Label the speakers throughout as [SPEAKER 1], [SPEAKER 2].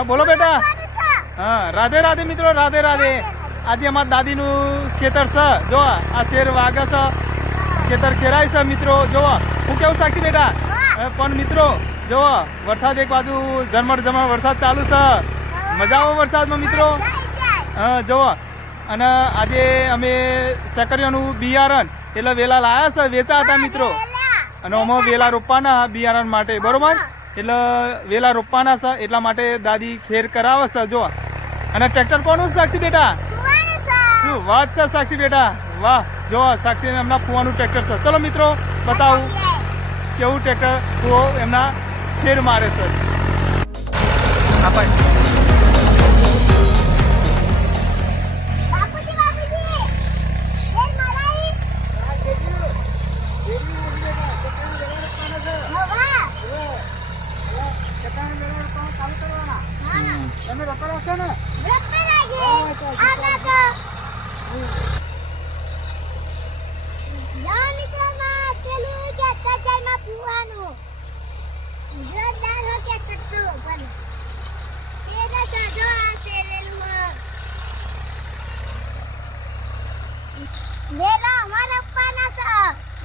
[SPEAKER 1] હા બોલો બેટા. હા રાધે રાધે મિત્રો રાધે રાધે. આજે અમારા દાદીનું ખેતર છે. જો આ શેર વાગે છે. ખેતર ખેરાય છે મિત્રો. જો હું કેવું સાક્ષી બેટા? પણ મિત્રો જો વરસાદ એક બાજુ ઝરમર ઝરમર વરસાદ ચાલુ છે. મજા આવો વરસાદમાં મિત્રો? હા જો અને આજે અમે સકરિયાનું બિયારણ એટલે વેલા લાયા છે વેચા હતા મિત્રો. અને અમે વેલા રોપવાના બિયારણ માટે. બરોબર? એટલે વેલા રોપવાના છે એટલા માટે દાદી ખેર કરાવે છે જો અને ટ્રેક્ટર કોનું સાક્ષી બેટા? શું વાત છે સાક્ષી બેટા? વાહ જો સાક્ષી એમના ફુવાનું ટ્રેક્ટર છે. ચલો મિત્રો બતાવું કેવું ટ્રેક્ટર કુવો એમના ખેર મારે છે. હા તમે રખડો છો ને?
[SPEAKER 2] રપ્પે લાગે આના તો યા મિત્રમાં પેલું કે તજરમાં પૂવાનું જોરદાર હો. કે તત્તો પણ તેના સાજો આ સેરેલું વેલા અમારા પાના છે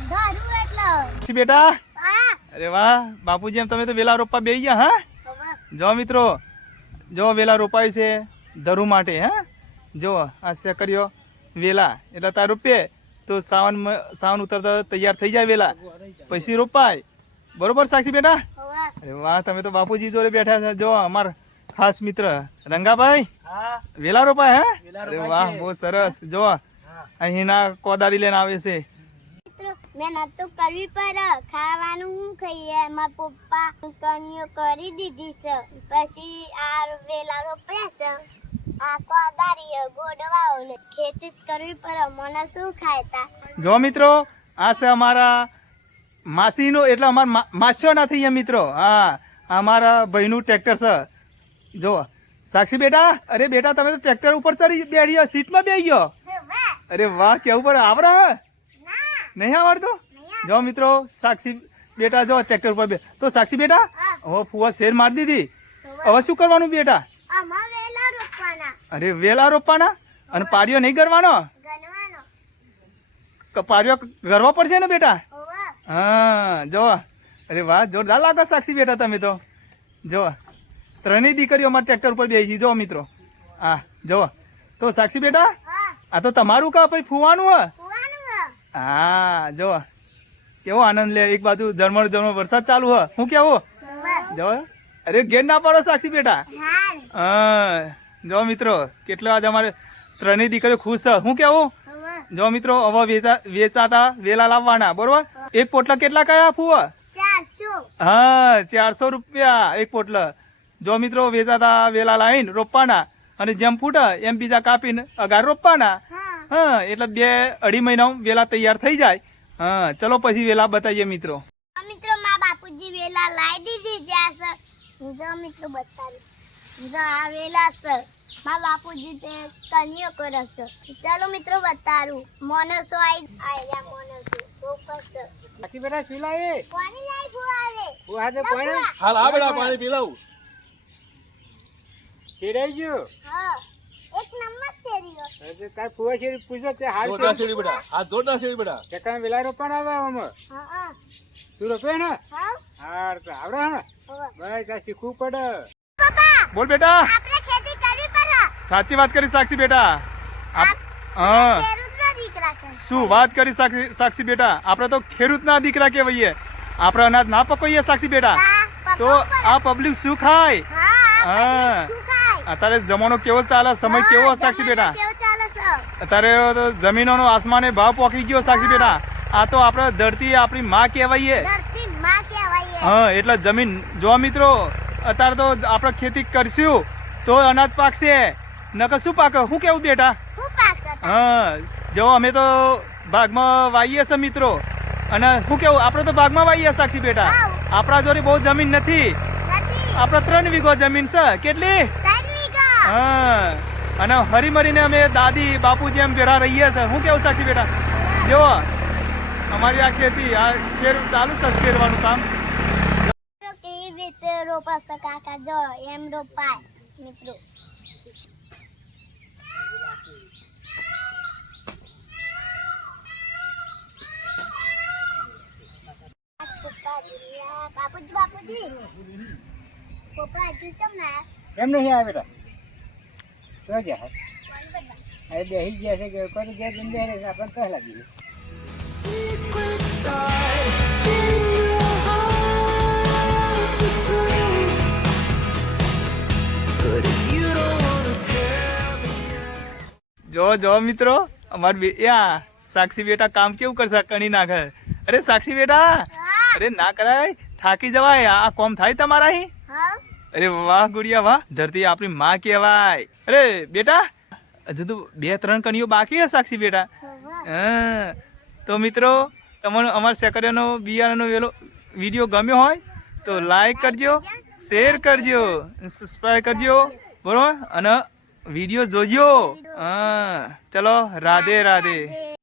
[SPEAKER 2] ઘરું એટલે
[SPEAKER 1] બેટા
[SPEAKER 2] આ
[SPEAKER 1] અરે વાહ બાપુજી એમ તમે તો વેલા રોપવા બે ગયા હા? જો મિત્રો જો વેલા રોપાય છે ધરુ માટે હે? જો આ સેકરીઓ વેલા એટલે તાર રોપીએ તો સાવન સાવન ઉતરતા તૈયાર થઈ જાય વેલા. પછી રોપાય. બરોબર સાક્ષી બેટા? અરે વાહ તમે તો બાપુજી જોડે બેઠા છે. જો અમાર ખાસ મિત્ર રંગાભાઈ? વેલા રોપાય હે? અરે વાહ બહુ સરસ. જો અહીંના કોદારી લઈને આવે છે.
[SPEAKER 2] મહેનત તો કરવી પડે ખાવાનું હું ખાઈએ? મારા પપ્પા કણીઓ કરી દીધી છે. પછી આ વેલા રોપ્યા છે આખો આધારી ગોડવાઓ ને ખેતી જ કરવી પડે મને શું ખાયતા?
[SPEAKER 1] જો મિત્રો આ છે અમારા માસીનો એટલે અમારા મા- માસ્યો નથી અહીંયા મિત્રો. હા અમારા ભાઈનું ટ્રેક્ટર છે. જો સાક્ષી બેટા અરે બેટા તમે તો ટ્રેક્ટર ઉપર ચડી બેઠી સીટમાં બેસી ગયો અરે વાહ કેવું પડે? આવડે? નહીં આવડતું? જો મિત્રો સાક્ષી બેટા જો ટ્રેક્ટર ઉપર બે તો સાક્ષી બેટા હવે ફુવા શેર મારી દીધી. હવે શું કરવાનું બેટા? અરે વેલા રોપવાના? અને પાડ્યો નહીં કરવાનો પાડ્યો ગરવા પડશે ને બેટા? હા જો. અરે વાહ જોરદાર લાગો સાક્ષી બેટા તમે તો. જો. ત્રણેય દીકરીઓ અમારા ટ્રેક્ટર ઉપર બેસી જો મિત્રો. હા જો. તો સાક્ષી બેટા આ તો તમારું કા પછી ફૂવાનું હે
[SPEAKER 2] હ
[SPEAKER 1] જો. કેવો આનંદ લે એક બાજુ ઝરમર ઝરમર વરસાદ ચાલુ હે. હું કેવો? જો. અરે ગેર ના પાડો સાક્ષી બેટા. હા. જો મિત્રો કેટલો આજે અમારે ત્રણેય દીકરીઓ ખુશ છે. હું કેવું? જો મિત્રો હવે વેચા વેચાતા વેલા લાવવાના બરોબર? એક પોટલા કેટલા કયા
[SPEAKER 2] આપવું
[SPEAKER 1] હા? ચારસો. રૂપિયા એક પોટલા. જો મિત્રો વેચાતા વેલા લાવીને રોપવાના અને જેમ ફૂટે એમ બીજા કાપીને અગાર રોપવાના.
[SPEAKER 2] હા
[SPEAKER 1] એટલે બે અઢી મહિના વેલા તૈયાર થઈ જાય. હા ચલો પછી વેલા બતાવીએ મિત્રો.
[SPEAKER 2] મિત્રો મા બાપુજી વેલા લાવી દીધી જ્યાં સર. જો મિત્રો બતાવી જો આ વેલા સર. મા બાપુજી તે કન્યો કરે છે ચાલો મિત્રો બતારું. મોનસો આઈ આયા મોનસો ફોકસ
[SPEAKER 1] બેટા સિલાઈ
[SPEAKER 2] કોની લાઈ ફુવારે
[SPEAKER 1] હાલ આ બેટા પાણી પીલાવું. પીરાઈ ગયું
[SPEAKER 2] હા.
[SPEAKER 1] તાર ફુવા છે પૂછો તે હાલ
[SPEAKER 3] જોરદાર શેરી બેટા. આ જોરદાર શેરી બેટા.
[SPEAKER 1] ચકા વેલા રોપવાના આવે આમાં?
[SPEAKER 2] હા હા.
[SPEAKER 1] તું રોપે ને
[SPEAKER 2] હા
[SPEAKER 1] હાર તો આવડે ને?
[SPEAKER 2] હવે.
[SPEAKER 1] ભાઈ શીખવું પડે. બોલ બેટા.
[SPEAKER 2] આપણે ખેતી કરવી પડે.
[SPEAKER 1] સાચી વાત કરી સાક્ષી બેટા. આપ- હા.
[SPEAKER 2] ખેડૂતના દીકરા છે.
[SPEAKER 1] શું વાત કરી સાક્ષી સાક્ષી બેટા? આપણે તો ખેડૂતના દીકરા કહેવાઈએ. આપણે અનાજ ના પકવીએ સાક્ષી બેટા. તો આ પબ્લિક શું ખાય?
[SPEAKER 2] હા
[SPEAKER 1] હા.
[SPEAKER 2] હા. શું ખાય?
[SPEAKER 1] અત્યારે જમાનો કેવો ચાલે સમય કેવો સાક્ષી બેટા? અત્યારે તો જમીનોનો આસમાને ભાવ પોકી ગયો સાક્ષી બેટા. આ તો આપણે ધરતી આપણી માં કહેવાઈએ. હા એટલે જમીન. જો મિત્રો અત્યારે તો આપણે ખેતી કરશું તો અનાજ પાકશે. નકર શું પાક? શું કેવું બેટા?
[SPEAKER 2] હું
[SPEAKER 1] જો અમે તો ભાગમાં વાઈએ છે મિત્રો. અને શું કેવું? આપણે તો ભાગમાં વાઈએ સાક્ષી બેટા. આપણા જોડે બહુ જમીન નથી. આપણે ત્રણ વીઘો જમીન છે. કેટલી? હા. અને હરી મરીને અમે દાદી બાપુજી એમ ભેરા રહીએ છીએ હું કેવું સાચી બેટા? જો અમારી આ ખેતી આ ખેર ચાલુ છે ખેરવાનું કામ.
[SPEAKER 2] કેવી રીતે રોપાશે કાકા? જો એમ રોપાય મિત્રો. બાપુજી બાપુજી. કેમ ના?
[SPEAKER 4] એમ નહીં આવે બેટા. તો ગયા હવે બેસી ગયા છે કે કોઈ ગયા જઈને બેસે છે આપણને પહેલા
[SPEAKER 5] secret in your heart
[SPEAKER 1] જો જો મિત્રો અમાર યા સાક્ષી બેટા કામ કેવું કરશે? કણી નાખે. અરે સાક્ષી બેટા અરે ના કરાય થાકી જવાય. આ કોમ થાય તમારા અહીં?
[SPEAKER 2] હા.
[SPEAKER 1] અરે વાહ, ગુડિયા, વાહ. ધરતી આપણી માં કહેવાય. અરે, બેટા, હજુ તો બે ત્રણ કણીઓ બાકી છે સાક્ષી બેટા. હા. તો મિત્રો તમને અમારા સેકરિયાનો, બિયારણનો વેલો વીડિયો ગમ્યો હોય, તો લાઈક કરજો શેર કરજો સબસ્ક્રાઈબ કરજો. બરોબર? અને વીડિયો જોજો. હા. ચલો, રાધે
[SPEAKER 2] રાધે.